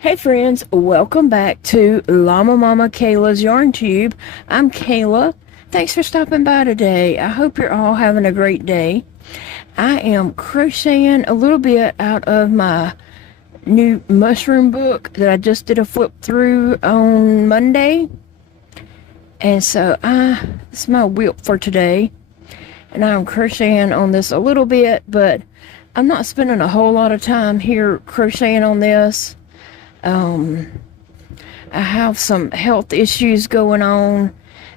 Hey friends, welcome back to Llama Mama Kayla's Yarn Tube. I'm Kayla. Thanks for stopping by today. I hope you're all having a great day. I am crocheting a little bit out of my new mushroom book that I just did a flip through on Monday. And so this is my WIP for today. And I'm crocheting on this a little bit, but I'm not spending a whole lot of time here crocheting on this. I have some health issues going on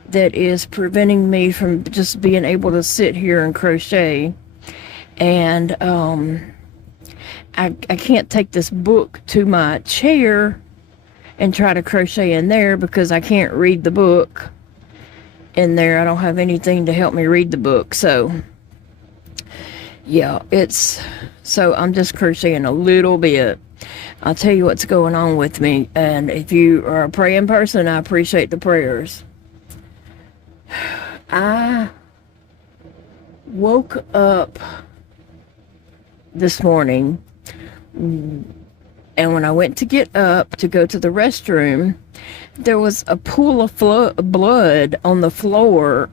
that is preventing me from just being able to sit here and crochet. And I can't take this book to my chair and try to crochet in there because I can't read the book in there. I don't have anything to help me read the book. So yeah, so I'm just crocheting a little bit. I'll tell you what's going on with me, and if you are a praying person, I appreciate the prayers. I woke up this morning, and when I went to get up to go to the restroom, there was a pool of blood on the floor,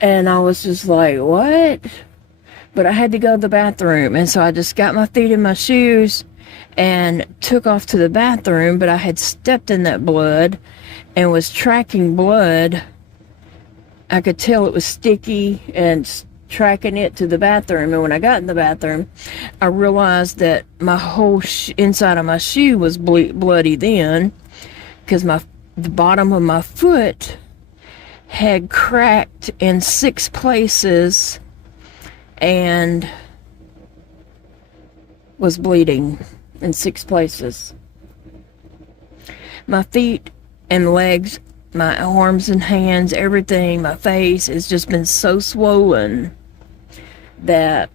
and I was just like, what? But I had to go to the bathroom, and so I just got my feet in my shoes and took off to the bathroom, but I had stepped in that blood and was tracking blood. I could tell it was sticky and tracking it to the bathroom, and when I got in the bathroom, I realized that my whole inside of my shoe was bloody then, because the bottom of my foot had cracked in 6 places and was bleeding in 6 places. My feet and legs, my arms and hands, everything, my face has just been so swollen that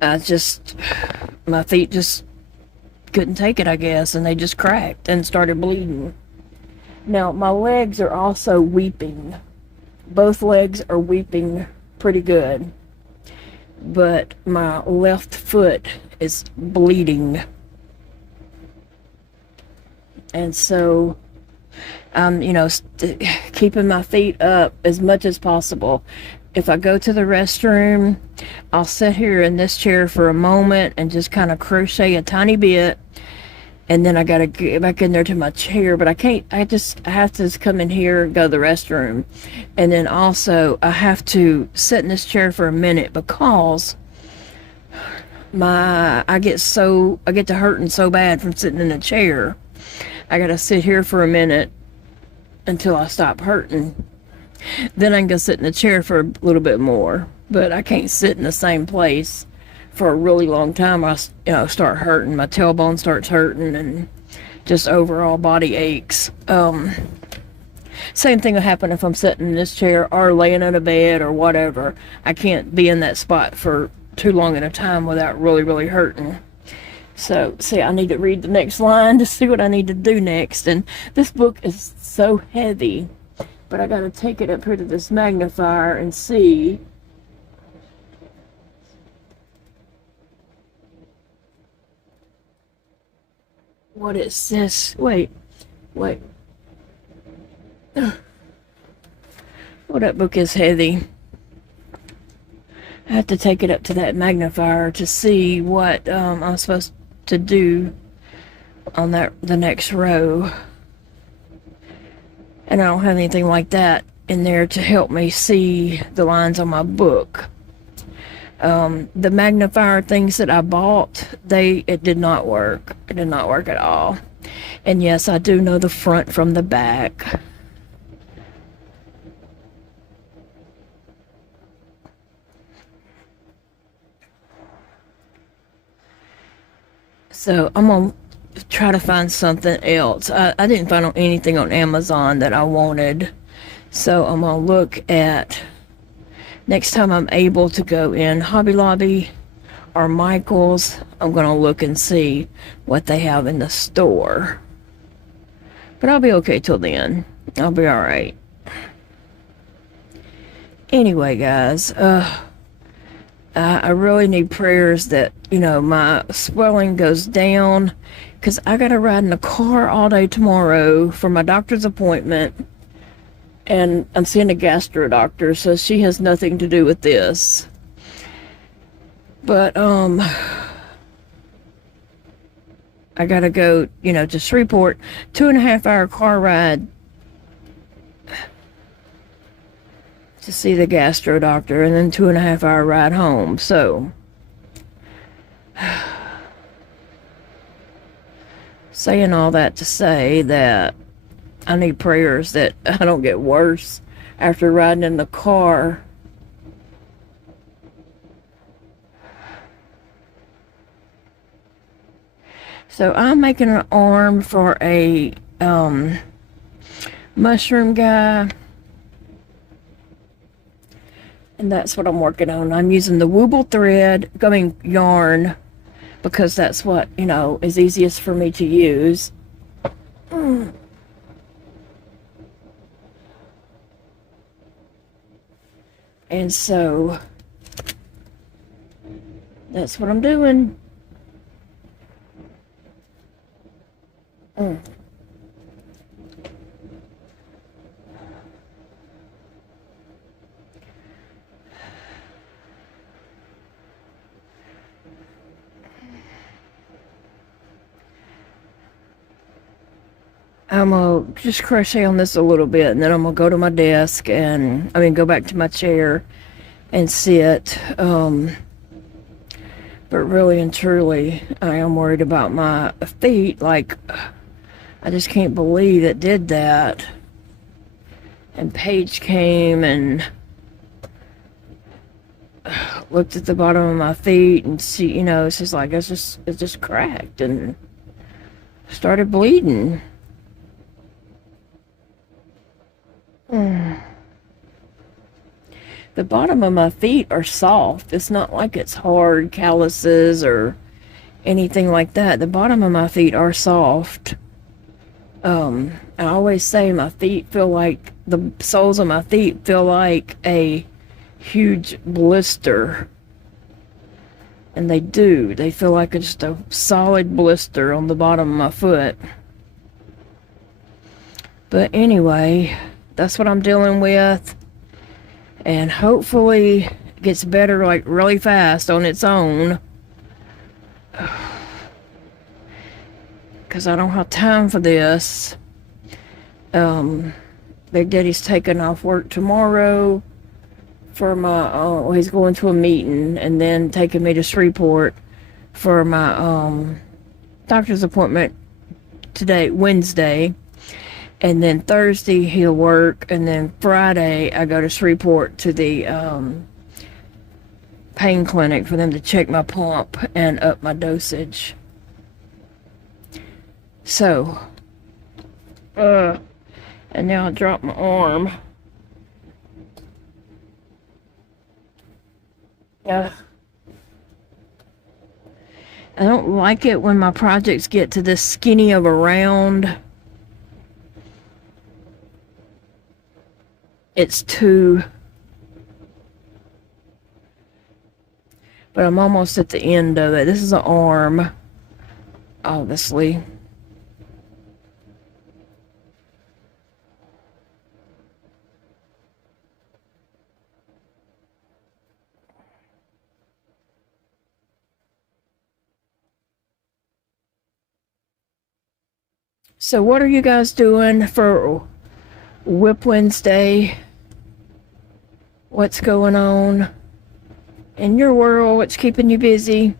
my feet just couldn't take it, I guess, and they just cracked and started bleeding. Now, my legs are also weeping. Both legs are weeping pretty good, but my left foot is bleeding. And so I'm, keeping my feet up as much as possible. If I go to the restroom, I'll sit here in this chair for a moment and just kind of crochet a tiny bit. And then I gotta get back in there to my chair, but I can't, I have to just come in here and go to the restroom. And then also I have to sit in this chair for a minute because I get to hurting so bad from sitting in a chair. I gotta sit here for a minute until I stop hurting. Then I can go sit in the chair for a little bit more, but I can't sit in the same place for a really long time. I start hurting. My tailbone starts hurting and just overall body aches. Same thing will happen if I'm sitting in this chair or laying in a bed or whatever. I can't be in that spot for too long at a time without really hurting. So see, I need to read the next line to see what I need to do next. And this book is so heavy, but I got to take it up here to this magnifier and see what it says. Wait. Oh, that book is heavy. I have to take it up to that magnifier to see what I'm supposed to do on the next row. And I don't have anything like that in there to help me see the lines on my book. The magnifier things that I bought, it did not work. It did not work at all. And yes, I do know the front from the back. So I'm gonna try to find something else. I didn't find anything on Amazon that I wanted. So I'm gonna look at, next time I'm able to go in Hobby Lobby or Michael's, I'm gonna look and see what they have in the store. But I'll be okay till then. I'll be alright. Anyway, guys, I really need prayers that, you know, my swelling goes down, because I gotta ride in the car all day tomorrow for my doctor's appointment, and I'm seeing a gastro doctor, so she has nothing to do with this. But I gotta go, you know, to Shreveport, 2.5 hour car ride to see the gastro doctor, and then 2.5 hour ride home. So saying all that to say that I need prayers that I don't get worse after riding in the car. So I'm making an arm for a mushroom guy, and that's what I'm working on. I'm using the Wooble thread, yarn, because that's what, you know, is easiest for me to use. And so that's what I'm doing. I'm gonna just crochet on this a little bit, and then I'm gonna go to my desk and go back to my chair and sit. But really and truly, I am worried about my feet. Like, I just can't believe it did that. And Paige came and looked at the bottom of my feet, and she, you know, she's like, it's just cracked and started bleeding. The bottom of my feet are soft. It's not like it's hard calluses or anything like that. The bottom of my feet are soft. I always say my feet feel like, the soles of my feet feel like a huge blister. And they do. They feel like just a solid blister on the bottom of my foot. But anyway, that's what I'm dealing with. And hopefully it gets better like really fast on its own. Because I don't have time for this. Big Daddy's taking off work tomorrow for my, he's going to a meeting, and then taking me to Shreveport for my doctor's appointment today, Wednesday. And then Thursday he'll work, and then Friday I go to Shreveport to the pain clinic for them to check my pump and up my dosage. So, and now I dropped my arm. I don't like it when my projects get to this skinny of a round. It's too, but I'm almost at the end of it. This is an arm, obviously. So what are you guys doing for WIP Wednesday? What's going on in your world? What's keeping you busy?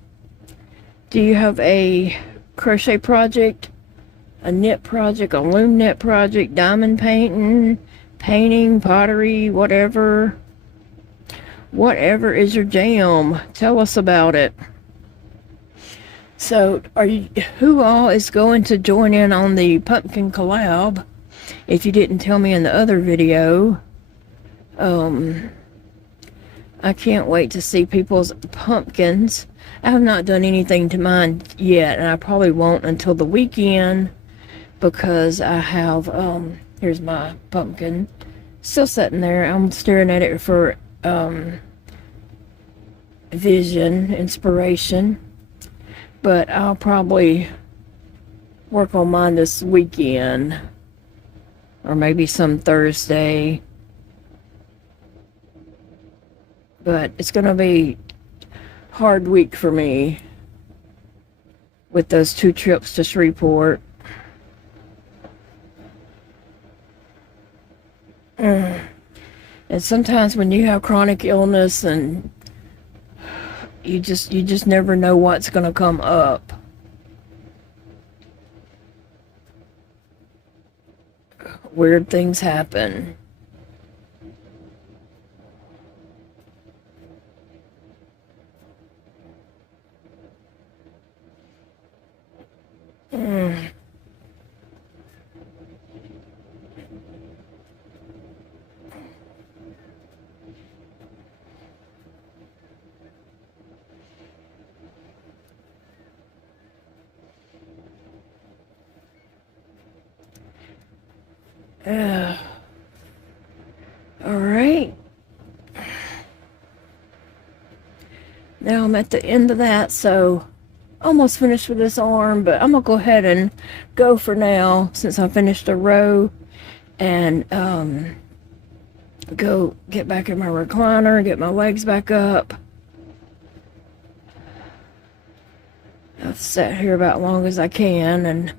Do you have a crochet project, a knit project, a loom knit project, diamond painting, pottery, whatever? Whatever is your jam, tell us about it. So, who all is going to join in on the pumpkin collab? If you didn't tell me in the other video, I can't wait to see people's pumpkins. I have not done anything to mine yet, and I probably won't until the weekend, because I have, here's my pumpkin, still sitting there. I'm staring at it for, vision, inspiration. But I'll probably work on mine this weekend. Or maybe some Thursday. But it's going to be a hard week for me with those 2 trips to Shreveport. And sometimes when you have chronic illness and you just never know what's going to come up. Weird things happen. All right. Now I'm at the end of that, so almost finished with this arm, but I'm gonna go ahead and go for now since I finished a row, and go get back in my recliner, get my legs back up. I've sat here about long as I can, and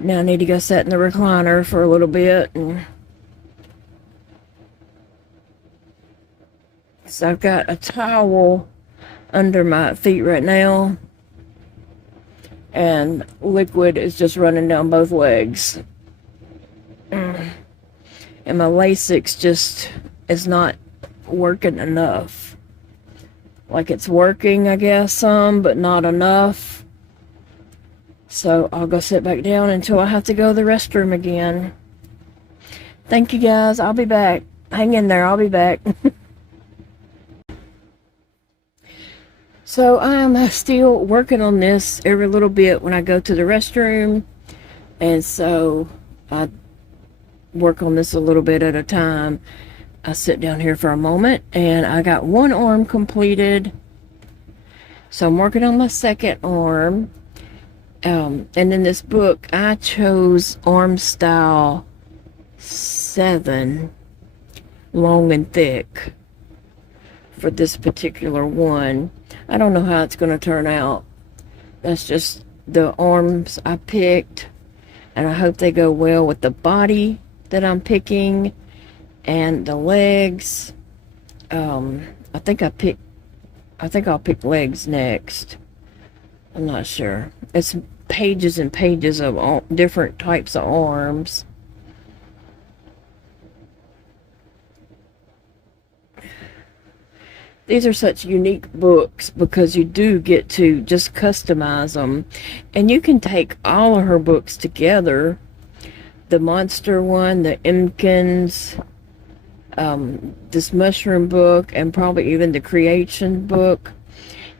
now I need to go sit in the recliner for a little bit. And so I've got a towel under my feet right now, and liquid is just running down both legs. And my Lasix just is not working enough. Like it's working, I guess, some, but not enough. So I'll go sit back down until I have to go to the restroom again. Thank you guys. I'll be back. Hang in there. I'll be back. So I'm still working on this every little bit when I go to the restroom. And so I work on this a little bit at a time. I sit down here for a moment, and I got one arm completed. So I'm working on my second arm. And in this book, I chose arm style 7, long and thick, for this particular one. I don't know how it's going to turn out. That's just the arms I picked, and I hope they go well with the body that I'm picking and the legs. I think I'll pick legs next. I'm not sure. It's pages and pages of all different types of arms. These are such unique books because you do get to just customize them. And you can take all of her books together. The monster one, the Imkins, this mushroom book, and probably even the creation book.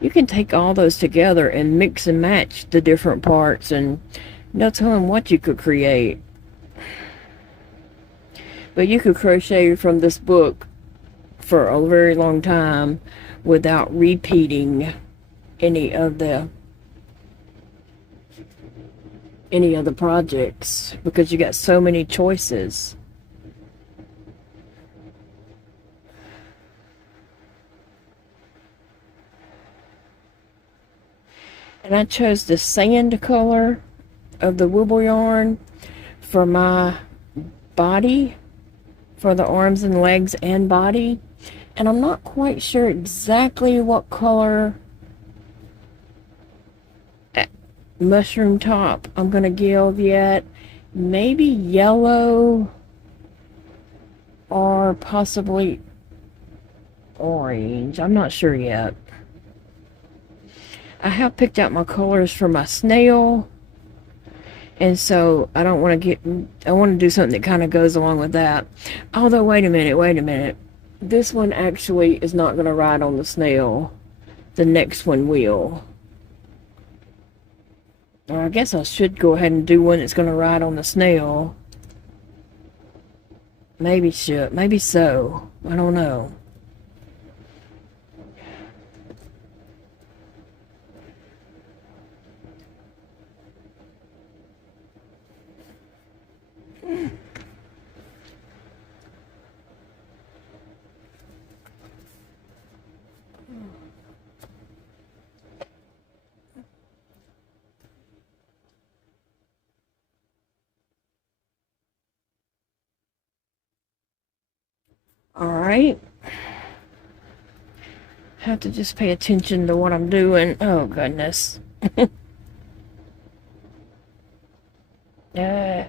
You can take all those together and mix and match the different parts, and no telling what you could create. But you could crochet from this book for a very long time without repeating any of the projects, because you got so many choices. And I chose the sand color of the Wibble yarn for my body, for the arms and legs and body. And I'm not quite sure exactly what color mushroom top I'm gonna give yet. Maybe yellow or possibly orange. I'm not sure yet. I have picked out my colors for my snail, and so I don't want to I want to do something that kind of goes along with that. Although, wait a minute. This one actually is not going to ride on the snail. The next one will. Or I guess I should go ahead and do one that's going to ride on the snail. Maybe so. I don't know. All right. Have to just pay attention to what I'm doing. Oh, goodness. Yeah.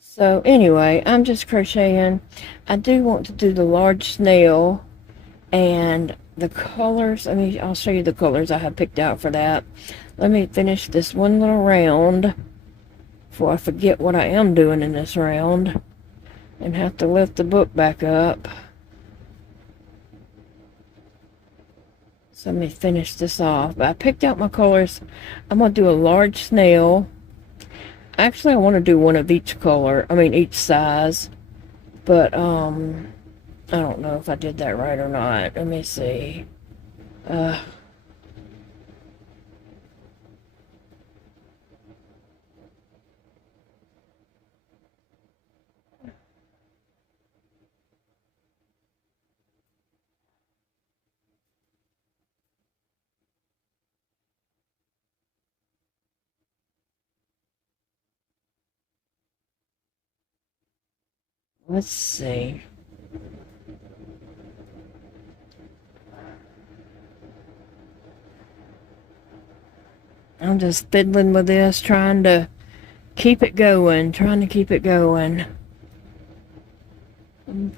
So anyway, I'm just crocheting. I do want to do the large snail, and the colors, I'll show you the colors I have picked out for that. Let me finish this one little round before I forget what I am doing in this round and have to lift the book back up. So let me finish this off. But I picked out my colors. I'm going to do a large snail. Actually, I want to do one of each color. Each size. But, I don't know if I did that right or not. Let me see. Let's see. I'm just fiddling with this, trying to keep it going, I'm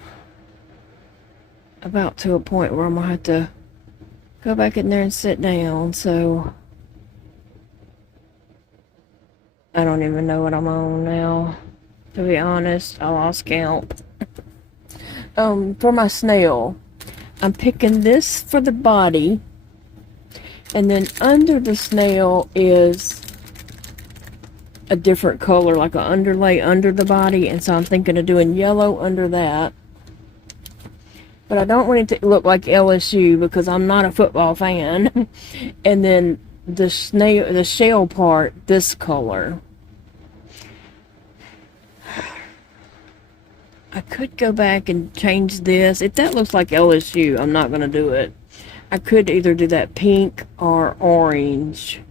about to a point where I'm going to have to go back in there and sit down, so I don't even know what I'm on now. To be honest, I lost count. For my snail, I'm picking this for the body, and then under the snail is a different color, like an underlay under the body, and so I'm thinking of doing yellow under that. But I don't want it to look like LSU because I'm not a football fan. And then the shell part, this color. I could go back and change this. If that looks like LSU, I'm not going to do it. I could either do that pink or orange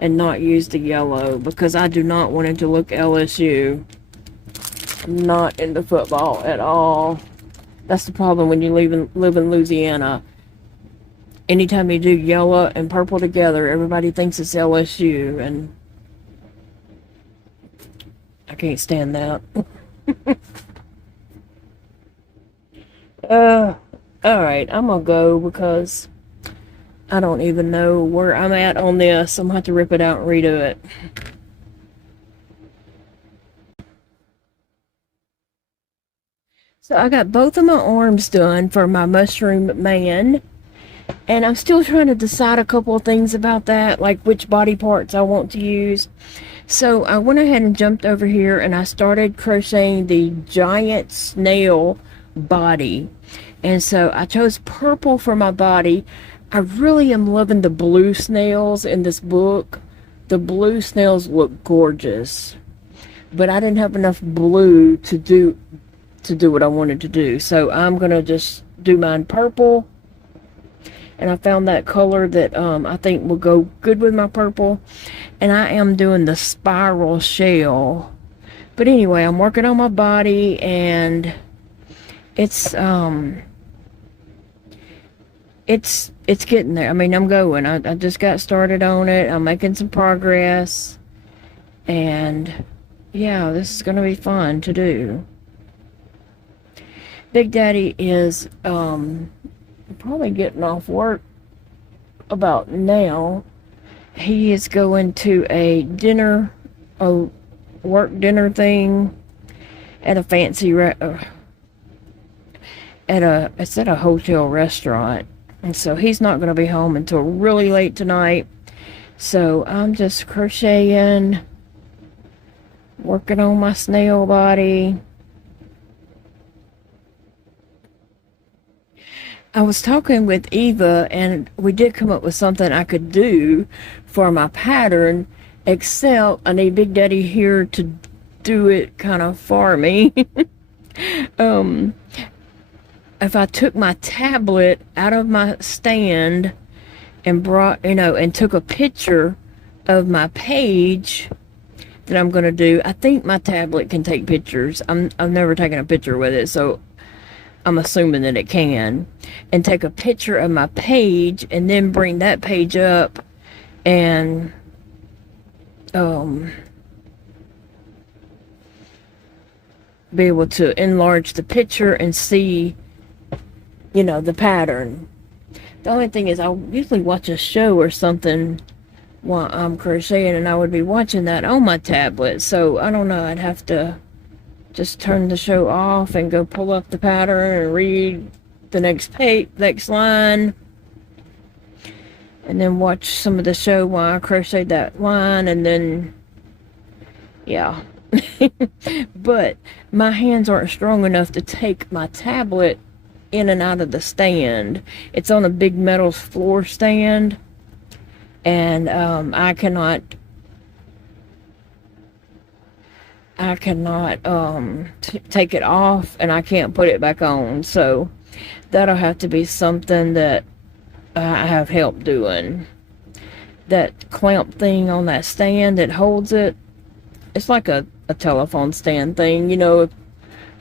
and not use the yellow because I do not want it to look LSU. I'm not into football at all. That's the problem when you live in Louisiana. Anytime you do yellow and purple together, everybody thinks it's LSU, and I can't stand that. Alright, I'm gonna go because I don't even know where I'm at on this. I'm gonna have to rip it out and redo it. So I got both of my arms done for my mushroom man, and I'm still trying to decide a couple of things about that, like which body parts I want to use. So I went ahead and jumped over here and I started crocheting the giant snail body. And so I chose purple for my body. I really am loving the blue snails in this book. The blue snails look gorgeous, but I didn't have enough blue to do what I wanted to do. So I'm gonna just do mine purple, and I found that color that I think will go good with my purple. And I am doing the spiral shell. But anyway, I'm working on my body, and it's getting there. I'm going. I just got started on it. I'm making some progress, and yeah, this is gonna be fun to do. Big Daddy is probably getting off work about now. He is going to a work dinner thing at a fancy it's at a hotel restaurant, and so he's not going to be home until really late tonight. So I'm just crocheting, working on my snail body. I was talking with Eva, and we did come up with something I could do for my pattern, except I need Big Daddy here to do it kind of for me. if I took my tablet out of my stand and brought, and took a picture of my page that I'm going to do. I think my tablet can take pictures. I've never taken a picture with it, so I'm assuming that it can. And take a picture of my page and then bring that page up and be able to enlarge the picture and see, the pattern. The only thing is, I'll usually watch a show or something while I'm crocheting, and I would be watching that on my tablet. So I don't know, I'd have to just turn the show off and go pull up the pattern and read the next page, next line, and then watch some of the show while I crochet that line, and then, yeah. But my hands aren't strong enough to take my tablet in and out of the stand. It's on a big metal floor stand, and I cannot take it off, and I can't put it back on. So that'll have to be something that I have help doing. That clamp thing on that stand that holds it, it's like a telephone stand thing, it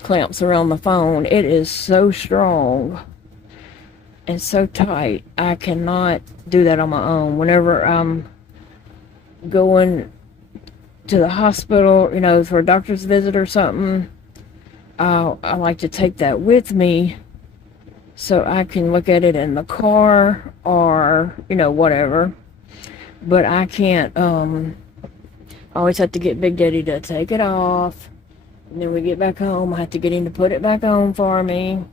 clamps around the phone. It is so strong and so tight. I cannot do that on my own. Whenever I'm going to the hospital, for a doctor's visit or something, I like to take that with me so I can look at it in the car or, whatever. But I can't, I always have to get Big Daddy to take it off. And then we get back home, I have to get him to put it back on for me.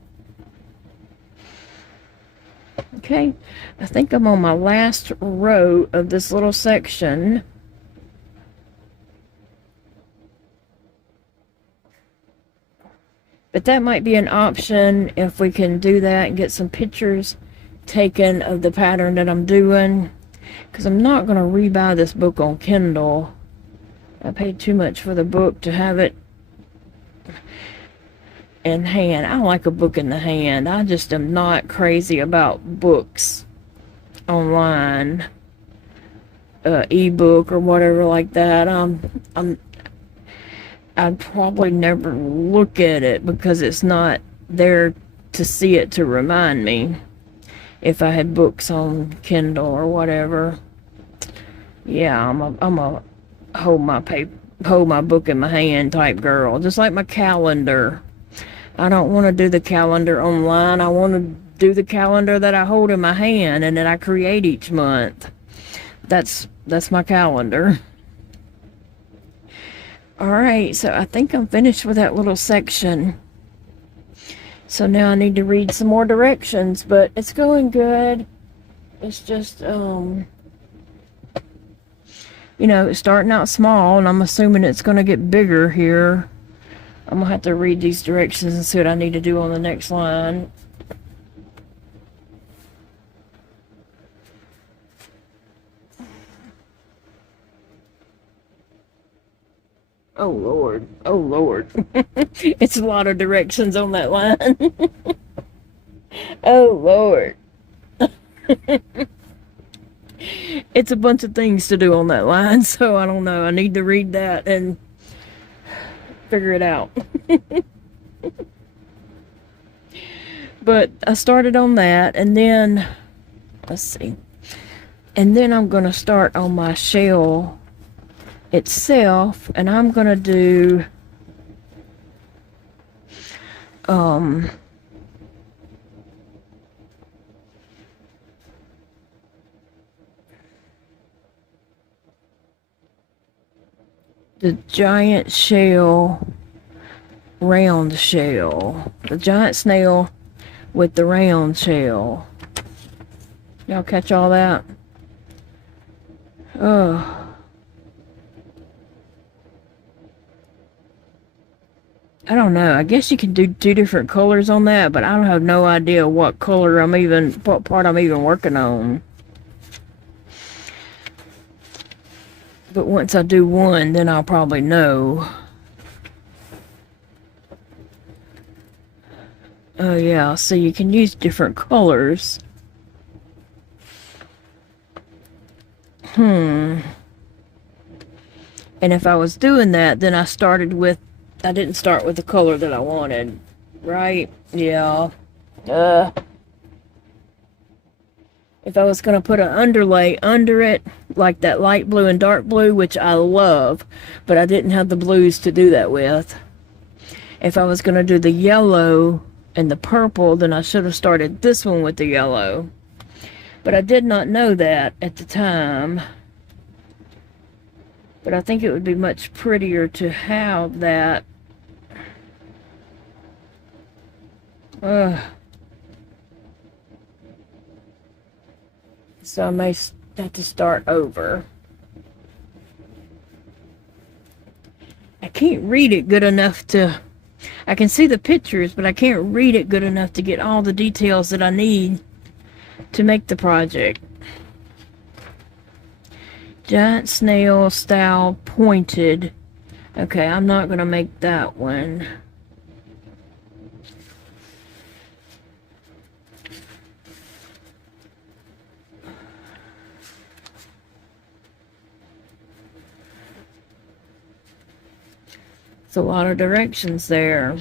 Okay, I think I'm on my last row of this little section. But that might be an option if we can do that and get some pictures taken of the pattern that I'm doing. Because I'm not going to rebuy this book on Kindle. I paid too much for the book to have it in hand. I like a book in the hand. I just am not crazy about books online, ebook or whatever like that. I'd probably never look at it because it's not there to see it to remind me. If I had books on Kindle or whatever, yeah, I'm a hold my book in my hand type girl, just like my calendar. I don't want to do the calendar online. I want to do the calendar that I hold in my hand and that I create each month. That's my calendar. All right, so I think I'm finished with that little section. So now I need to read some more directions, but it's going good. It's just, it's starting out small, and I'm assuming it's going to get bigger here. I'm going to have to read these directions and see what I need to do on the next line. Oh, Lord. Oh, Lord. It's a lot of directions on that line. Oh, Lord. It's a bunch of things to do on that line, so I don't know. I need to read that and figure it out. But I started on that, and then, let's see. And then I'm going to start on my shell itself, and I'm going to do the giant shell, round shell, the giant snail with the round shell. Y'all catch all that? Oh. I don't know. I guess you can do 2 different colors on that, but I don't have no idea what color what part I'm even working on. But once I do one, then I'll probably know. Oh yeah, so you can use different colors. And if I was doing that, then I didn't start with the color that I wanted, right? Yeah. If I was going to put an underlay under it, like that light blue and dark blue, which I love, but I didn't have the blues to do that with. If I was going to do the yellow and the purple, then I should have started this one with the yellow. But I did not know that at the time. But I think it would be much prettier to have that. So I may have to start over. I can't read it good enough to... I can see the pictures, but I can't read it good enough to get all the details that I need to make the project. Giant snail style pointed. Okay, I'm not going to make that one. It's a lot of directions there.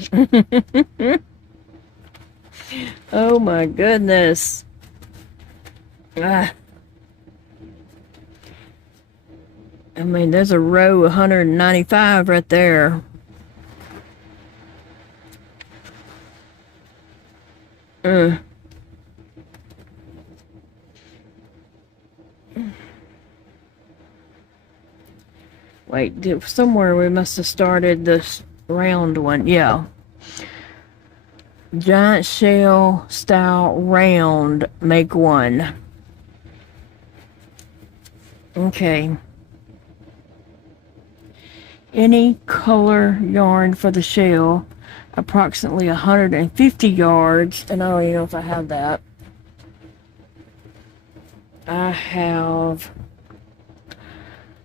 Oh my goodness. I mean, there's a row 195 right there. Wait, somewhere we must have started this round one. Yeah. Giant shell style round, make one. Okay. Any color yarn for the shell, approximately 150 yards, and I don't even know if I have that. I have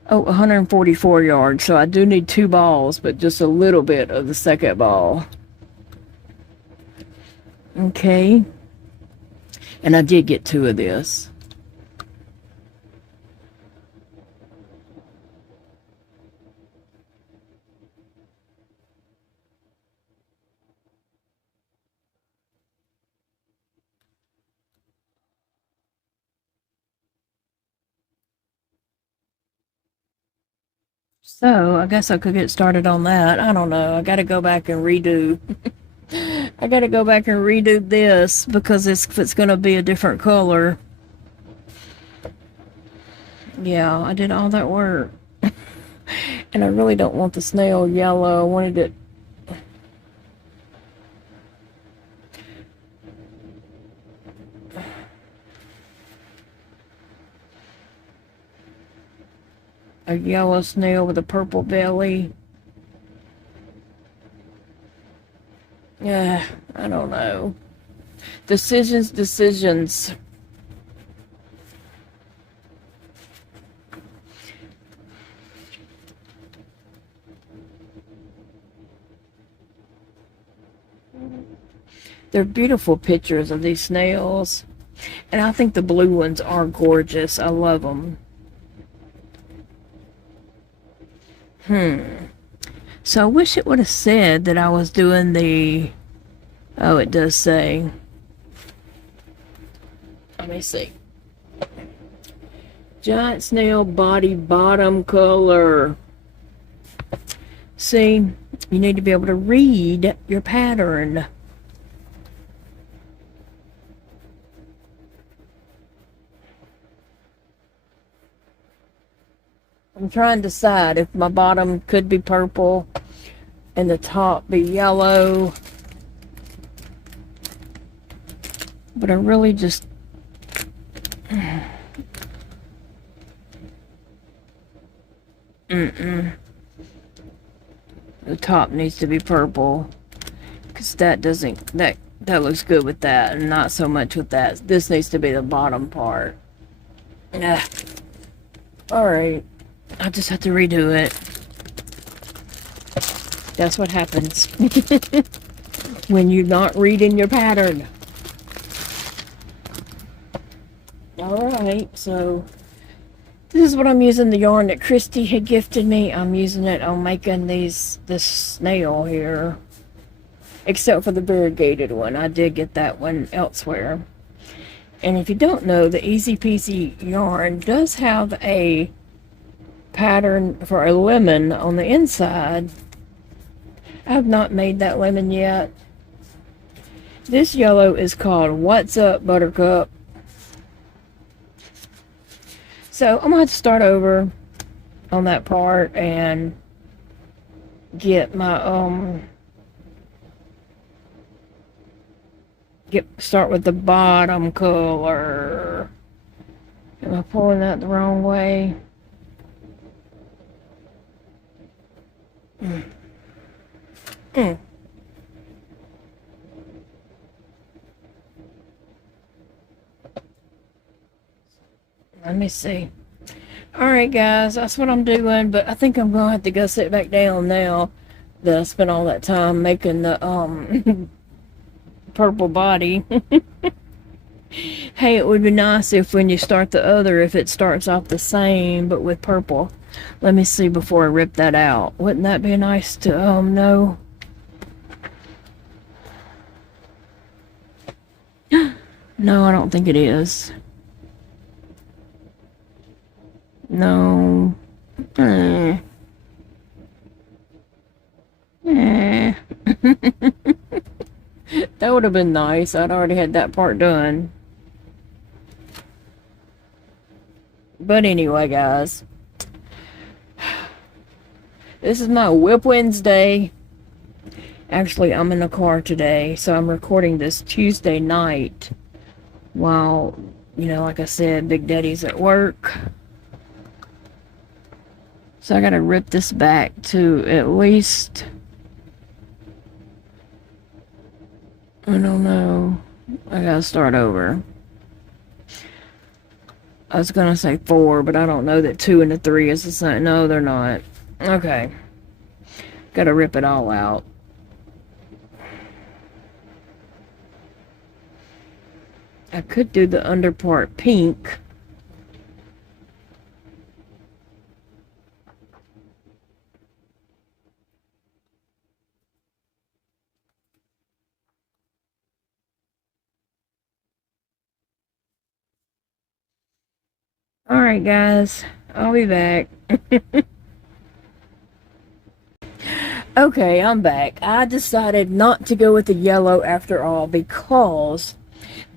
144 yards, so I do need 2 balls, but just a little bit of the second ball. Okay, and I did get 2 of this. So, I guess I could get started on that. I don't know. I got to go back and redo. I got to go back and redo this because it's going to be a different color. Yeah, I did all that work. And I really don't want the snail yellow. I wanted it... a yellow snail with a purple belly. Yeah, I don't know. Decisions. They're beautiful pictures of these snails. And I think the blue ones are gorgeous. I love them. So I wish it would have said that I was doing the... Oh, it does say. Let me see. Giant snail body bottom color. See, you need to be able to read your pattern. I'm trying to decide if my bottom could be purple and the top be yellow. But I really just... The top needs to be purple. Because that doesn't... That looks good with that and not so much with that. This needs to be the bottom part. Alright. I'll just have to redo it. That's what happens. when you're not reading your pattern. Alright, so this is what I'm using, the yarn that Christy had gifted me. I'm using it on making this snail here. Except for the variegated one. I did get that one elsewhere. And if you don't know, the Easy Peasy yarn does have a pattern for a lemon on the inside. I have not made that lemon yet. This yellow is called What's Up Buttercup. So I'm going to have to start over on that part and get my start with the bottom color. Am I pulling that the wrong way? Let me see. Alright guys, that's what I'm doing, but I think I'm gonna have to go sit back down now that I spent all that time making the purple body. Hey, it would be nice if when you start the other, if it starts off the same but with purple. Let me see before I rip that out. Wouldn't that be nice to know? No, I don't think it is. No. That would have been nice. I'd already had that part done. But anyway, guys. This is my WIP Wednesday. Actually, I'm in the car today, so I'm recording this Tuesday night while, you know, like I said, Big Daddy's at work. So I gotta rip this back to at least, I don't know, I gotta start over. I was gonna say 4, but I don't know that 2 and the 3 is the same. No, they're not. Okay. Gotta rip it all out. I could do the under part pink. Alright guys, I'll be back. Okay, I'm back. I decided not to go with the yellow after all because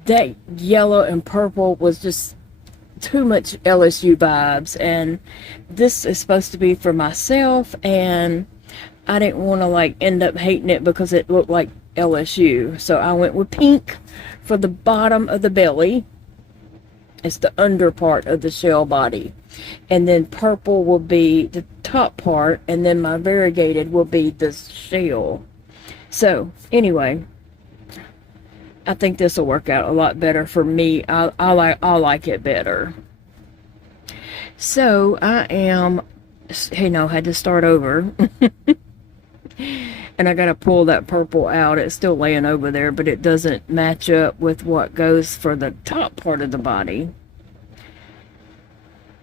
that yellow and purple was just too much LSU vibes, and this is supposed to be for myself, and I didn't want to like end up hating it because it looked like LSU. So I went with pink for the bottom of the belly. It's the under part of the shell body. And then purple will be the top part, and then my variegated will be the shell. So, anyway, I think this will work out a lot better for me. I'll like it better. So, I am, you know, had to start over. And I gotta pull that purple out. It's still laying over there, but it doesn't match up with what goes for the top part of the body.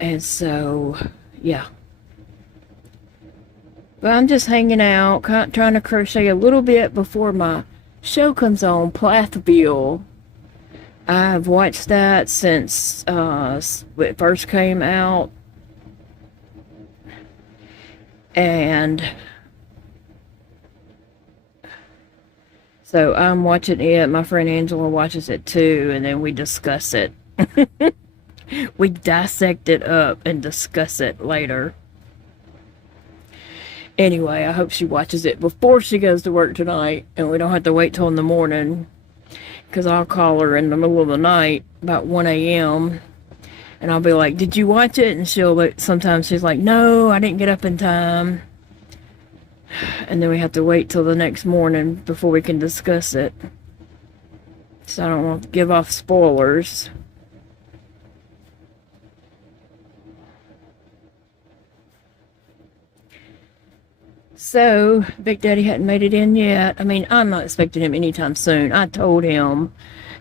And so, yeah. But I'm just hanging out, trying to crochet a little bit before my show comes on, Plathville. I've watched that since it first came out. And so I'm watching it. My friend Angela watches it too, and then we discuss it. We dissect it up and discuss it later. Anyway, I hope she watches it before she goes to work tonight, and we don't have to wait till in the morning, because I'll call her in the middle of the night about 1 a.m. and I'll be like, did you watch it? And sometimes she's like, no, I didn't get up in time. And then we have to wait till the next morning before we can discuss it. So I don't want to give off spoilers. So, Big Daddy hadn't made it in yet. I mean, I'm not expecting him anytime soon. I told him,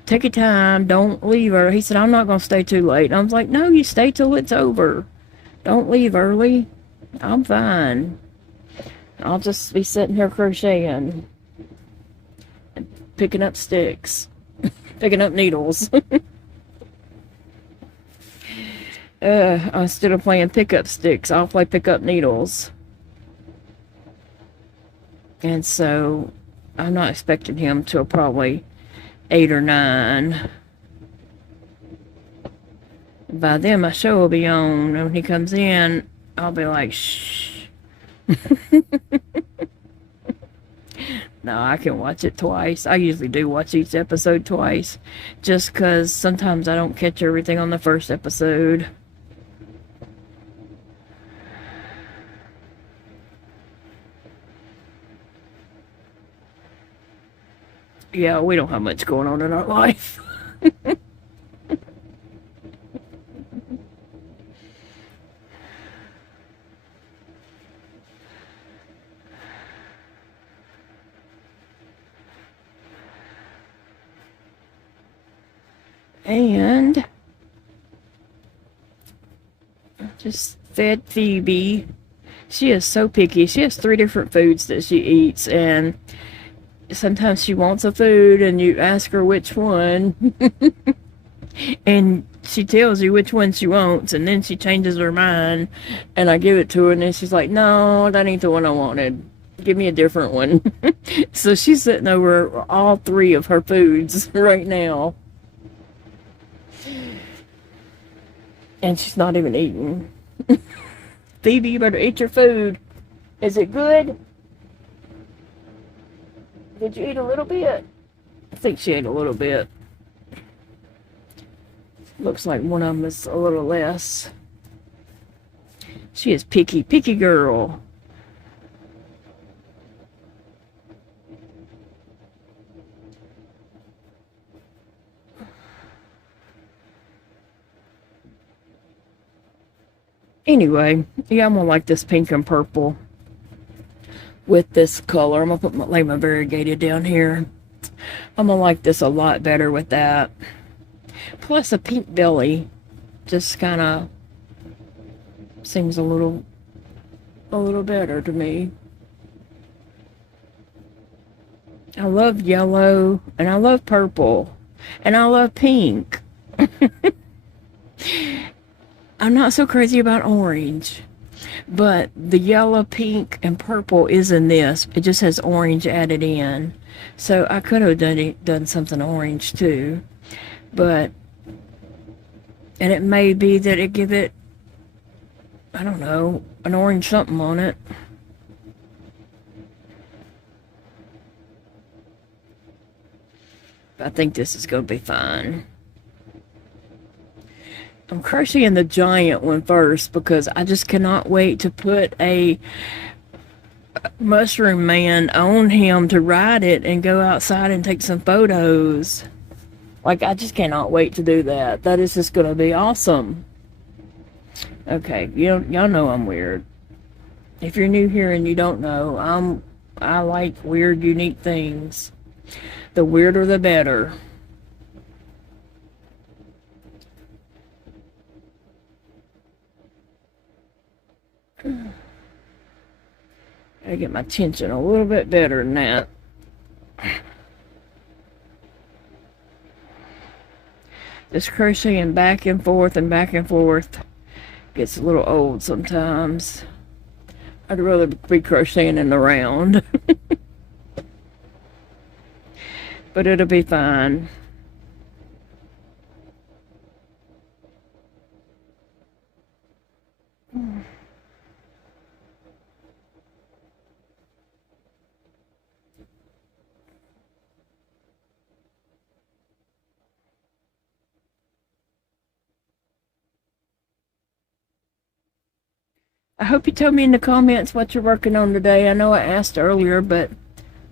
take your time, don't leave her. He said, I'm not going to stay too late. I was like, no, you stay till it's over. Don't leave early. I'm fine. I'll just be sitting here crocheting. Picking up sticks. Picking up needles. Instead of playing pickup sticks, I'll play pickup needles. And so, I'm not expecting him till probably 8 or 9. By then, my show will be on. And when he comes in, I'll be like, shh. No, I can watch it twice. I usually do watch each episode twice. Just because sometimes I don't catch everything on the first episode. Yeah, we don't have much going on in our life. And just fed Phoebe. She is so picky. She has 3 different foods that she eats, and sometimes she wants a food and you ask her which one and she tells you which one she wants, and then she changes her mind and I give it to her and then she's like, no, that ain't the one I wanted, give me a different one. So she's sitting over all 3 of her foods right now and she's not even eating. Phoebe, you better eat your food. Is it good? Did you eat a little bit? I think she ate a little bit. Looks like one of them is a little less. She is picky, picky girl. Anyway, yeah, I'm gonna like this pink and purple with this color. I'm gonna lay my variegated down here. I'm gonna like this a lot better with that. Plus a pink belly just kind of seems a little better to me. I love yellow and I love purple and I love pink. I'm not so crazy about orange, but the yellow, pink, and purple is in this. It just has orange added in. So I could have done something orange too. But, and it may be that it give it, I don't know, an orange something on it. I think this is going to be fine. I'm crocheting the giant one first because I just cannot wait to put a mushroom man on him to ride it and go outside and take some photos. Like, I just cannot wait to do that. That is just going to be awesome. Okay, y'all know I'm weird. If you're new here and you don't know, I like weird, unique things. The weirder, the better. Gotta get my tension a little bit better than that. Just crocheting back and forth gets a little old sometimes. I'd rather be crocheting in the round. But it'll be fine. I hope you tell me in the comments what you're working on today. I know I asked earlier, but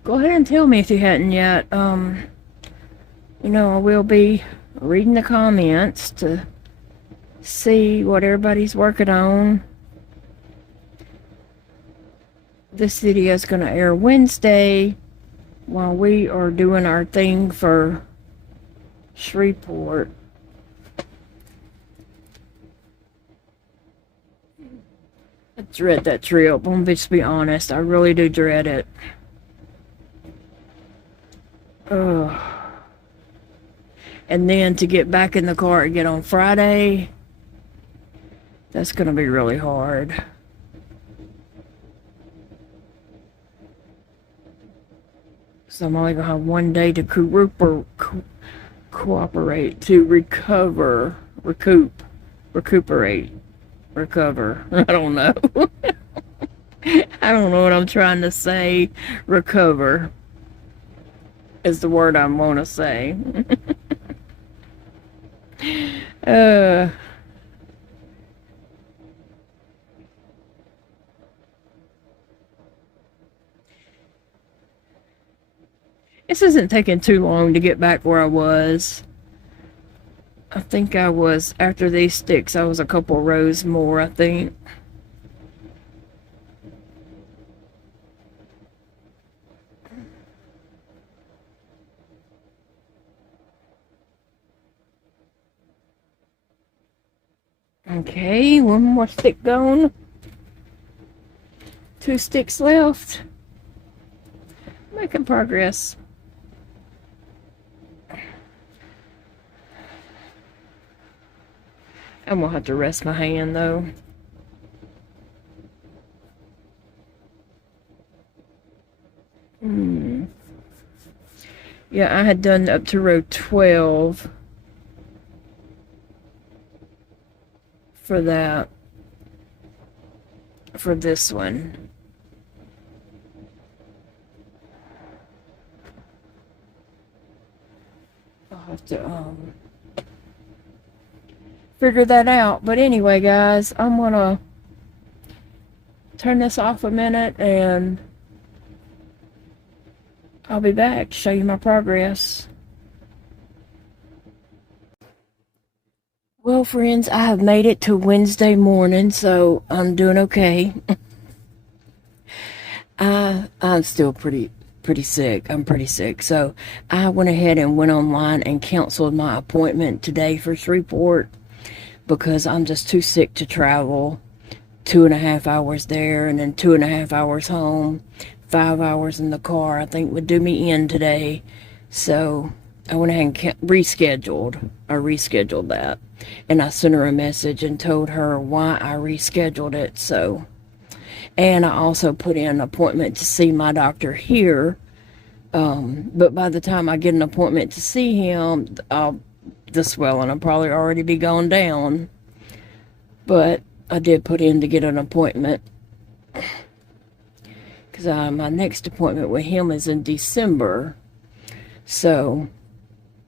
go ahead and tell me if you hadn't yet. You know, I will be reading the comments to see what everybody's working on. This video is going to air Wednesday while we are doing our thing for Shreveport. I dread that trip. I'm just be honest. I really do dread it. Ugh. And then to get back in the car again on Friday, that's going to be really hard. So I'm only going to have one day to cooperate, to recuperate, recover. I don't know. I don't know what I'm trying to say. Recover is the word I want to say. This isn't taking too long to get back where I was. I think I was, after these sticks, I was a couple rows more, I think. Okay, one more stick gone. 2 sticks left. Making progress. I'm gonna have to rest my hand though. Yeah, I had done up to row 12 for that, for this one. I'll have to figure that out. But anyway, guys, I'm gonna turn this off a minute and I'll be back to show you my progress. Well, friends, I have made it to Wednesday morning, so I'm doing okay. I'm still pretty sick. I'm pretty sick. So I went ahead and went online and canceled my appointment today for Shreveport because I'm just too sick to travel. 2.5 hours there and then 2.5 hours home. 5 hours in the car, I think, would do me in today. So I went ahead and rescheduled. I rescheduled that. And I sent her a message and told her why I rescheduled it. So, and I also put in an appointment to see my doctor here. But by the time I get an appointment to see him, the swelling will probably already be gone down. But I did put in to get an appointment. Because my next appointment with him is in December. So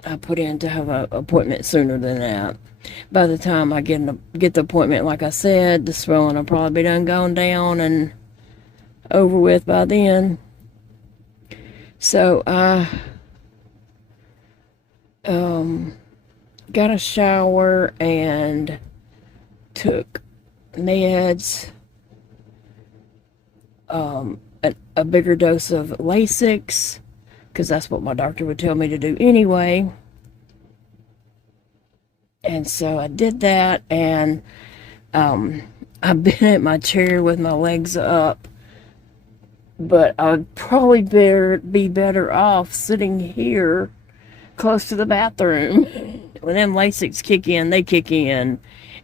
I put in to have an appointment sooner than that. By the time I get the appointment, like I said, the swelling will probably be done gone down and over with by then. So I got a shower and took meds, a bigger dose of Lasix, because that's what my doctor would tell me to do anyway. And so I did that, and I've been at my chair with my legs up, but I'd probably be better off sitting here close to the bathroom. When them Lasix kick in, they kick in,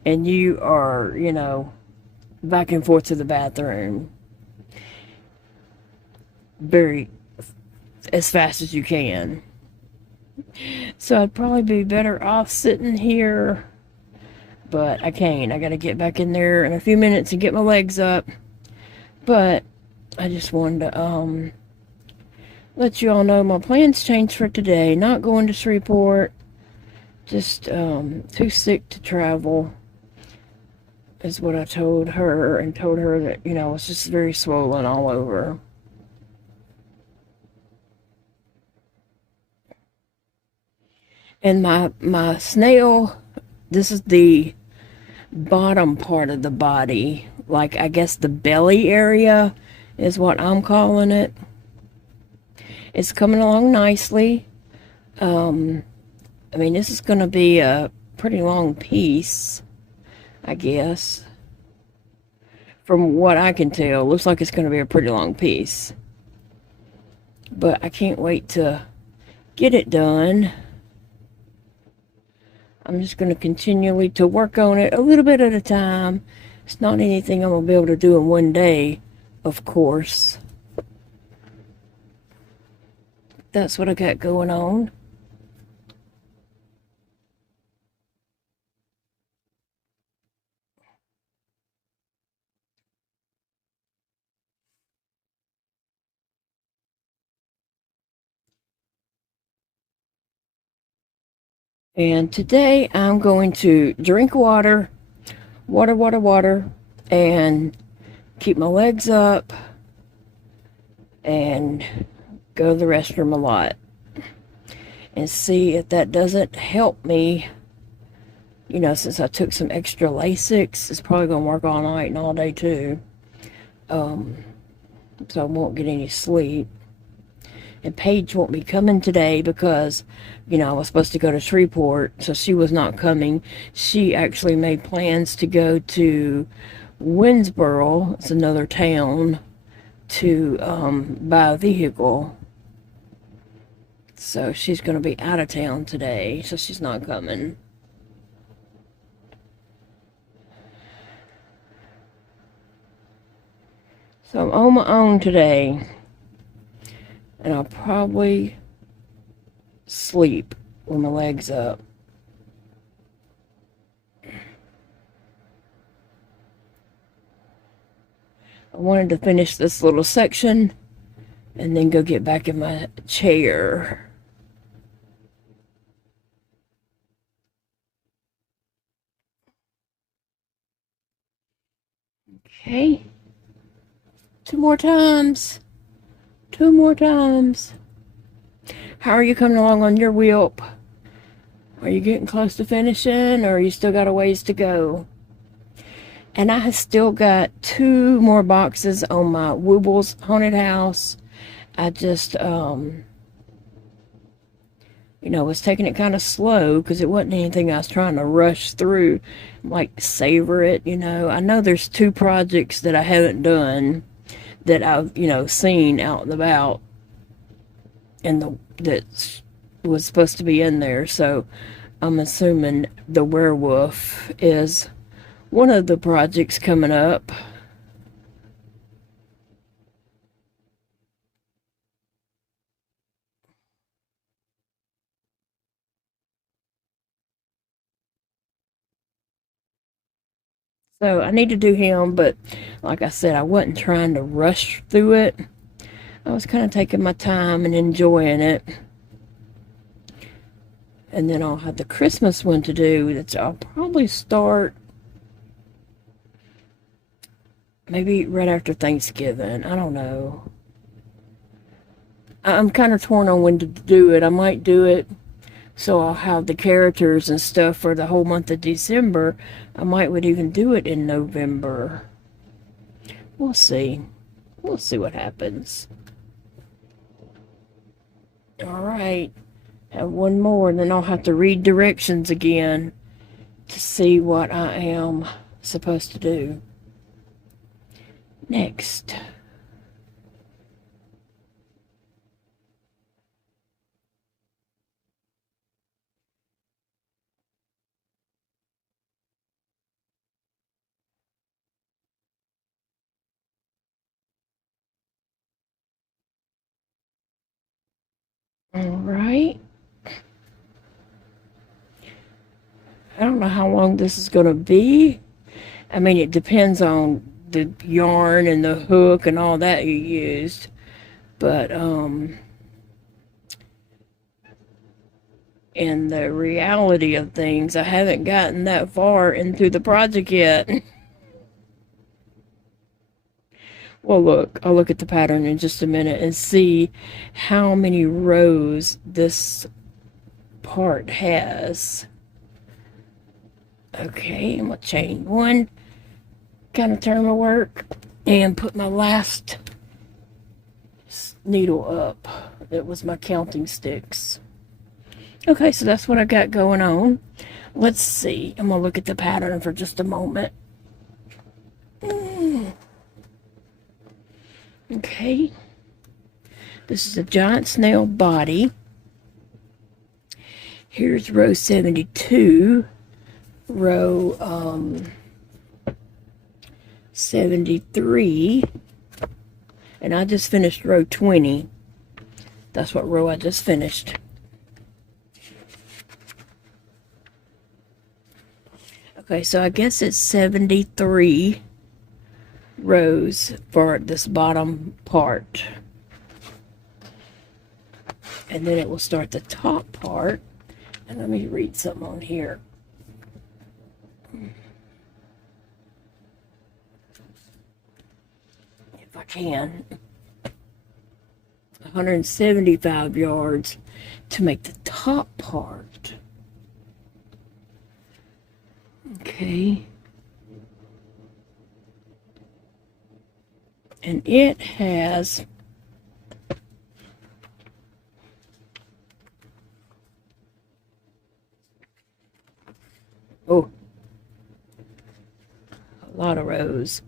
and you are, you know, back and forth to the bathroom as fast as you can. So I'd probably be better off sitting here, but I can't. I gotta get back in there in a few minutes and get my legs up. But I just wanted to let you all know my plans changed for today. Not going to Shreveport. Just too sick to travel is what I told her, and told her that, you know, it's just very swollen all over. And my snail, this is the bottom part of the body, like I guess the belly area is what I'm calling it. It's coming along nicely. I mean, this is going to be a pretty long piece, I guess. From what I can tell, looks like it's going to be a pretty long piece. But I can't wait to get it done. I'm just going to continually to work on it a little bit at a time. It's not anything I'm going to be able to do in one day, of course. That's what I got going on. And today I'm going to drink water, and keep my legs up and go to the restroom a lot. And see if that doesn't help me. You know, since I took some extra Lasix, it's probably going to work all night and all day too. So I won't get any sleep. And Paige won't be coming today because, you know, I was supposed to go to Shreveport, so she was not coming. She actually made plans to go to Winsboro, it's another town, to buy a vehicle. So she's going to be out of town today, so she's not coming. So I'm on my own today. And I'll probably sleep with my legs up. I wanted to finish this little section and then go get back in my chair. Okay. Two more times. How are you coming along on your WIP? Are you getting close to finishing, or you still got a ways to go? And I have still got 2 more boxes on my Woobles Haunted House. I just, you know, was taking it kind of slow because it wasn't anything I was trying to rush through, like savor it, you know. I know there's 2 projects that I haven't done that I've, you know, seen out and about, and that was supposed to be in there. So I'm assuming the werewolf is one of the projects coming up. So I need to do him, but like I said, I wasn't trying to rush through it. I was kind of taking my time and enjoying it. And then I'll have the Christmas one to do. That I'll probably start maybe right after Thanksgiving. I don't know. I'm kind of torn on when to do it. I might do it so I'll have the characters and stuff for the whole month of December. I would even do it in November. We'll see. We'll see what happens. Alright. Have one more, and then I'll have to read directions again to see what I am supposed to do next. Alright. I don't know how long this is going to be. I mean, it depends on the yarn and the hook and all that you used. But, in the reality of things, I haven't gotten that far into the project yet. Well, look, I'll look at the pattern in just a minute and see how many rows this part has. Okay, I'm gonna chain 1, kind of turn my work, and put my last needle up. It was my counting sticks. Okay, so that's what I got going on. Let's see. I'm going to look at the pattern for just a moment. Okay. This is a giant snail body. Here's row 72. Row 73. And I just finished row 20. That's what row I just finished. Okay, so I guess it's 73 rows for this bottom part. And then it will start the top part. And let me read something on here. If I can. 175 yards to make the top part. Okay. And it has a lot of rows.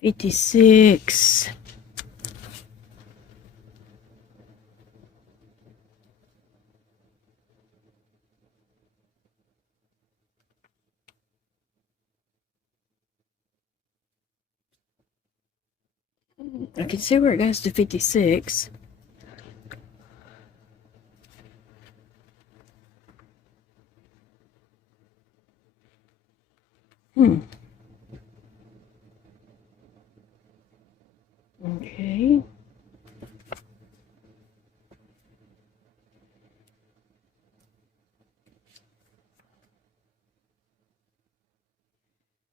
56. I can see where it goes to 56. Okay.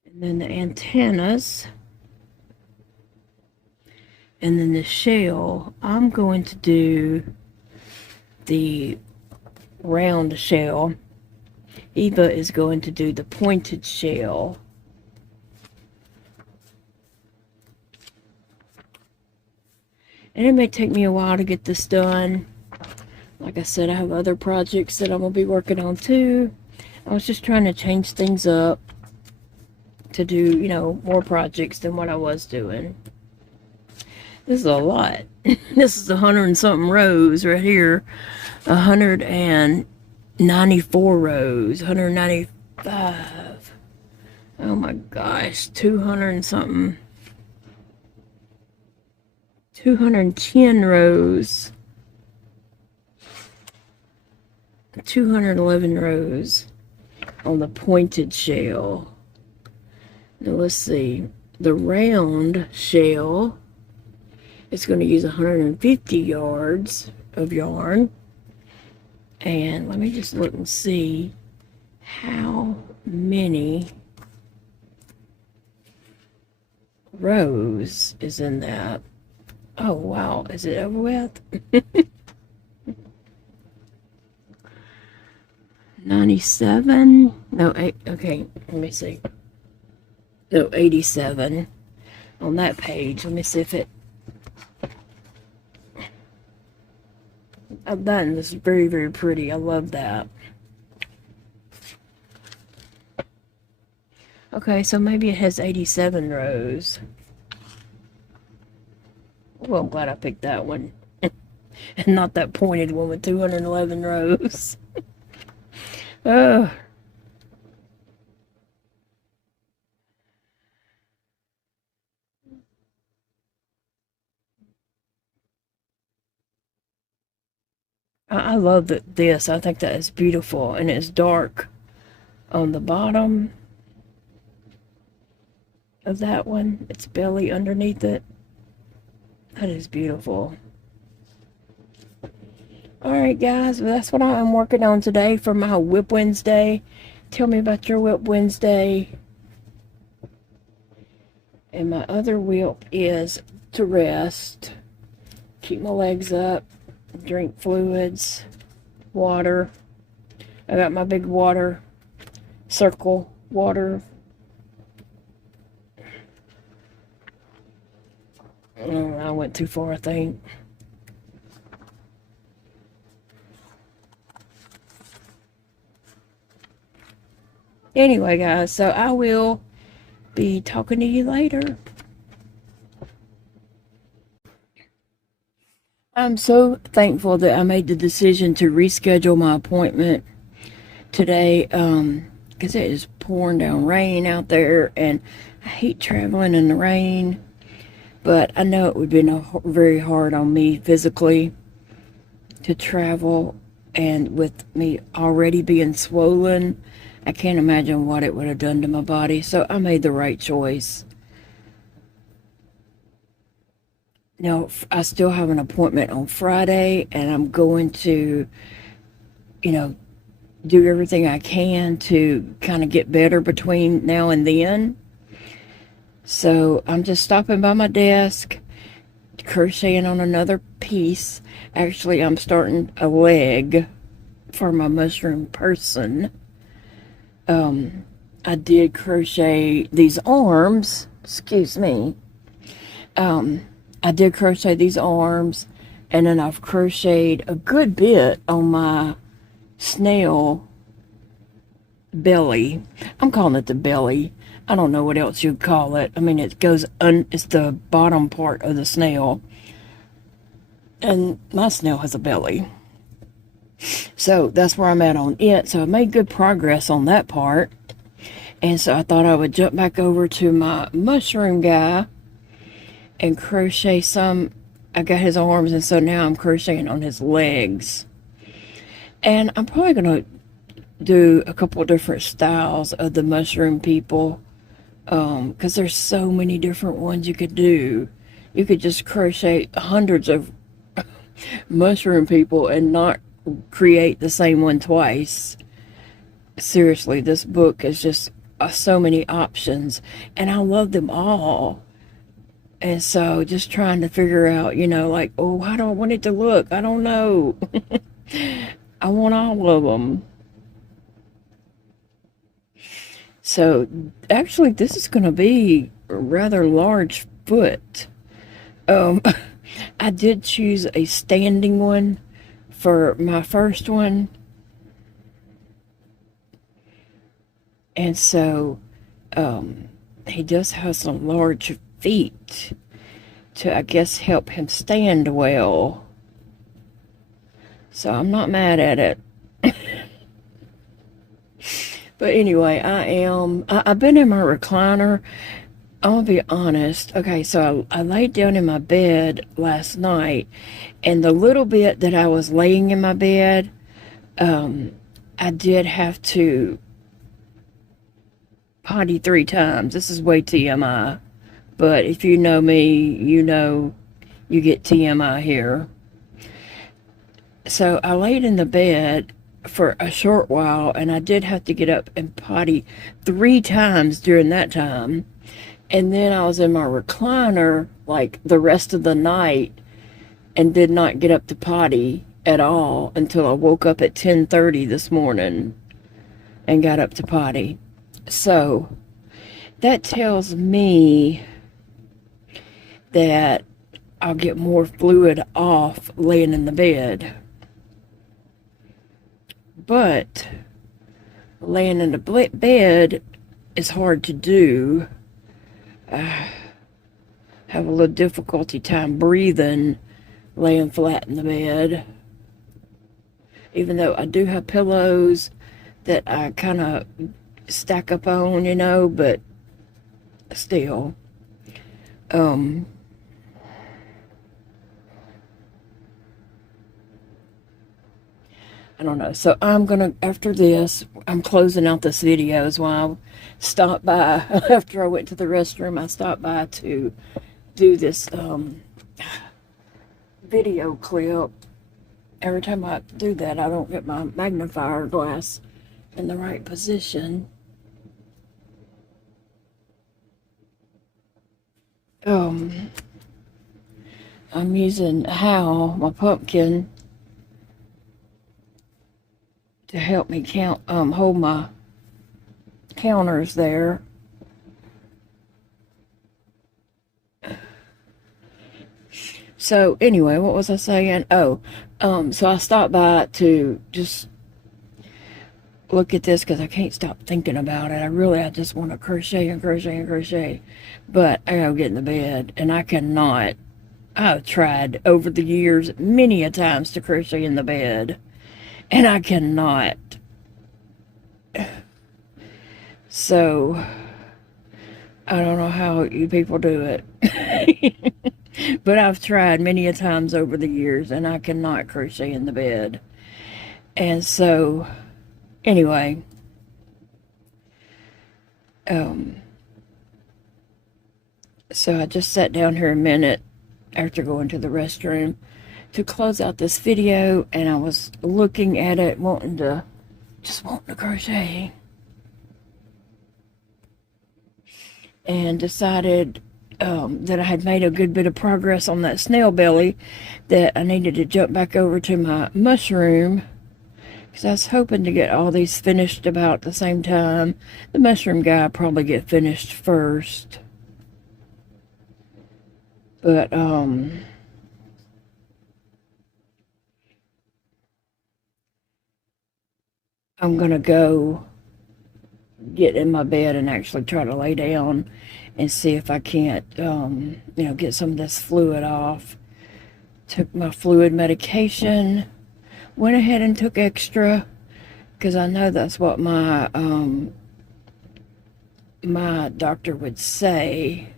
And then the antennas. And then the shell, I'm going to do the round shell. Eva is going to do the pointed shell. And it may take me a while to get this done. Like I said, I have other projects that I'm going to be working on too. I was just trying to change things up to do, you know, more projects than what I was doing. This is a lot. This is 100 and something rows right here. 194 rows. 195. Oh my gosh. 200 and something. 210 rows. 211 rows on the pointed shell. Now let's see. The round shell, it's going to use 150 yards of yarn. And let me just look and see how many rows is in that. Oh, wow. Is it over with? 97? No, okay. Let me see. No, 87 on that page. Let me see if it... I've done this very, very pretty. I love that. Okay, so maybe it has 87 rows. Well, I'm glad I picked that one. And not that pointed one with 211 rows. Ugh. I love this. I think that is beautiful. And it's dark on the bottom of that one. It's belly underneath it. That is beautiful. Alright guys, well, that's what I am working on today for my WIP Wednesday. Tell me about your WIP Wednesday. And my other WIP is to rest. Keep my legs up. drink fluids, water. I got my big water circle water. I went too far, I think. Anyway, guys, so I will be talking to you later. I'm so thankful that I made the decision to reschedule my appointment today, because it is pouring down rain out there, and I hate traveling in the rain, but I know it would be very hard on me physically to travel, and with me already being swollen, I can't imagine what it would have done to my body, so I made the right choice. Now, I still have an appointment on Friday, and I'm going to, do everything I can to kind of get better between now and then. So I'm just stopping by my desk, crocheting on another piece. Actually, I'm starting a leg for my mushroom person. I did crochet these arms, excuse me. I did crochet these arms, and then I've crocheted a good bit on my snail belly. I'm calling it the belly. I don't know what else you'd call it. I mean, it's the bottom part of the snail. And my snail has a belly. So that's where I'm at on it. So I made good progress on that part. And so I thought I would jump back over to my mushroom guy and crochet some. I got his arms, and so now I'm crocheting on his legs. And I'm probably going to do a couple different styles of the mushroom people, because there's so many different ones you could do. You could just crochet hundreds of mushroom people and not create the same one twice. Seriously, this book is just so many options, and I love them all. And so just trying to figure out, like, oh, how do I want it to look? I don't know. I want all of them. So actually, this is going to be a rather large foot. I did choose a standing one for my first one. And so he does have some large feet to, I guess, help him stand well. So I'm not mad at it. But anyway, I've been in my recliner. I'll be honest. Okay, so I laid down in my bed last night, and the little bit that I was laying in my bed, I did have to potty 3 times. This is way TMI. But if you know me, you know you get TMI here. So I laid in the bed for a short while, and I did have to get up and potty 3 times during that time. And then I was in my recliner like the rest of the night and did not get up to potty at all until I woke up at 10:30 this morning and got up to potty. So that tells me that I'll get more fluid off laying in the bed. But laying in the bed is hard to do. I have a little difficulty time breathing laying flat in the bed. Even though I do have pillows that I kind of stack up on, but still. I don't know. So I'm gonna, after this, I'm closing out this video as well. I stopped by, after I went to the restroom, I stopped by to do this video clip. Every time I do that, I don't get my magnifier glass in the right position. I'm using Hal, my pumpkin, to help me hold my counters there. So anyway, what was I saying? Oh, so I stopped by to just look at this because I can't stop thinking about it. I just want to crochet and crochet and crochet, but I gotta get in the bed, and I cannot. I've tried over the years many a times to crochet in the bed, and I cannot. So I don't know how you people do it. But I've tried many a times over the years, and I cannot crochet in the bed. And so, anyway, so I just sat down here a minute after going to the restroom to close out this video, and I was looking at it, wanting to crochet, and decided that I had made a good bit of progress on that snail belly, that I needed to jump back over to my mushroom, because I was hoping to get all these finished about the same time. The mushroom guy will probably get finished first, but I'm gonna go get in my bed and actually try to lay down and see if I can't, get some of this fluid off. Took my fluid medication, went ahead and took extra, because I know that's what my my doctor would say.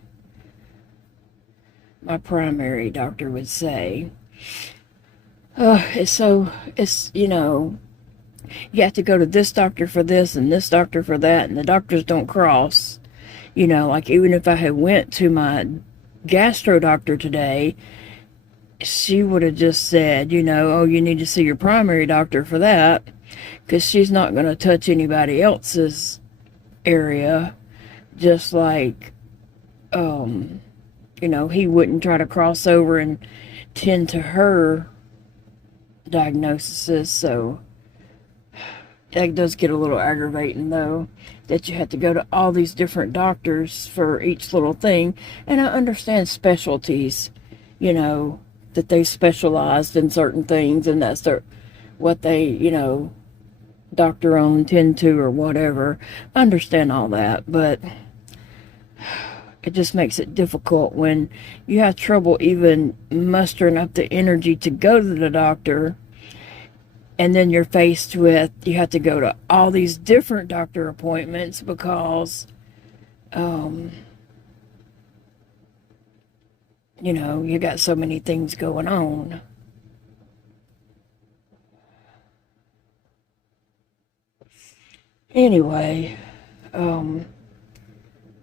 My primary doctor would say, you have to go to this doctor for this and this doctor for that, and the doctors don't cross. Like, even if I had went to my gastro doctor today, she would have just said, oh, you need to see your primary doctor for that, because she's not going to touch anybody else's area. Just like, he wouldn't try to cross over and tend to her diagnoses. So that does get a little aggravating, though, that you have to go to all these different doctors for each little thing. And I understand specialties, that they specialized in certain things, and that's what they, doctor on, tend to, or whatever. I understand all that, but it just makes it difficult when you have trouble even mustering up the energy to go to the doctor, and then you're faced with, you have to go to all these different doctor appointments because, you got so many things going on. Anyway,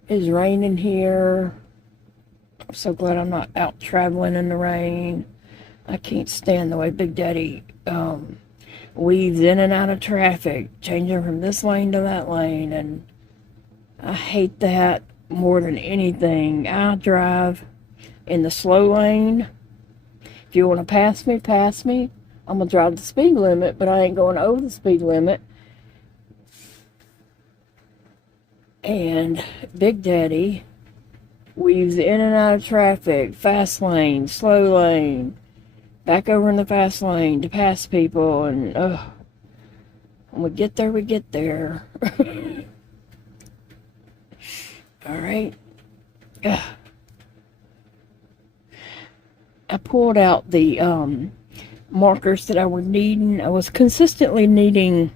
it's raining here. I'm so glad I'm not out traveling in the rain. I can't stand the way Big Daddy weaves in and out of traffic, changing from this lane to that lane, and I hate that more than anything. I drive in the slow lane. If you want to pass me, pass me. I'm going to drive the speed limit, but I ain't going over the speed limit. And Big Daddy weaves in and out of traffic, fast lane, slow lane, back over in the fast lane to pass people, and when we get there, we get there. All right. I pulled out the markers that I was needing. I was consistently needing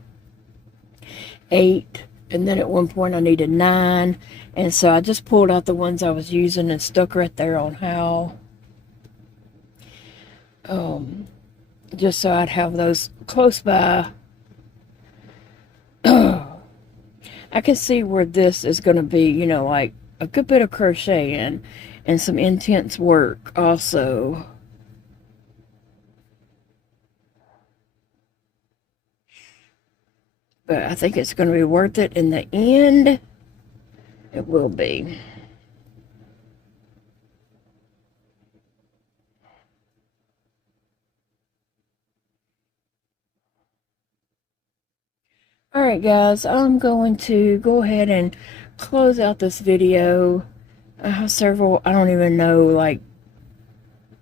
8, and then at one point I needed 9, and so I just pulled out the ones I was using and stuck right there on how, just so I'd have those close by. I can see where this is going to be, like a good bit of crocheting and some intense work also. But I think it's going to be worth it in the end. It will be. Alright guys, I'm going to go ahead and close out this video. I have several, I don't even know like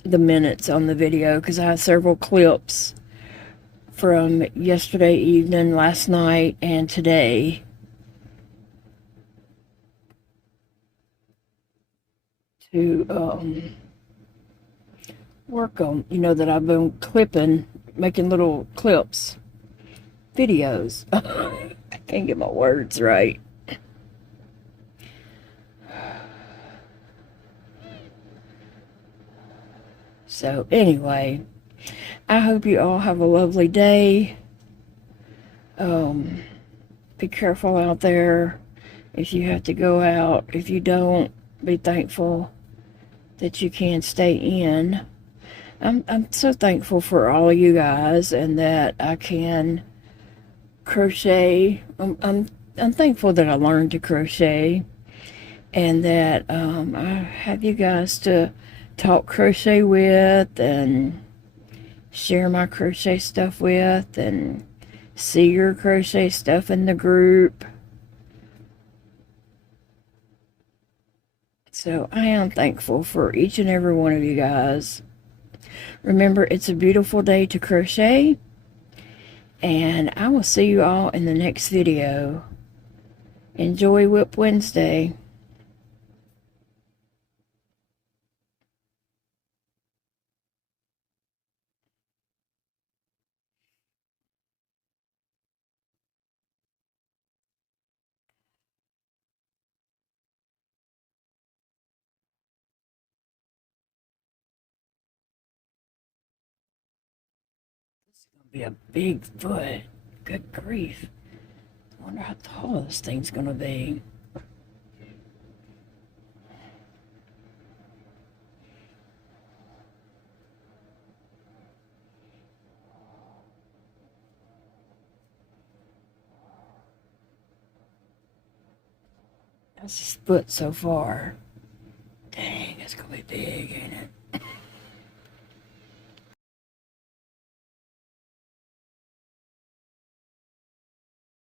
the minutes on the video because I have several clips from yesterday evening, last night, and today to work on, that I've been clipping, making little clips, videos. I can't get my words right. So anyway, I hope you all have a lovely day. Be careful out there if you have to go out. If you don't, be thankful that you can stay in. I'm so thankful for all of you guys and that I can crochet. I'm thankful that I learned to crochet and that I have you guys to talk crochet with and share my crochet stuff with and see your crochet stuff in the group. So I am thankful for each and every one of you guys. Remember, it's a beautiful day to crochet, and I will see you all in the next video. Enjoy WIP Wednesday. Be a big foot. Good grief. I wonder how tall this thing's gonna be. That's his foot so far. Dang, it's gonna be big, ain't it?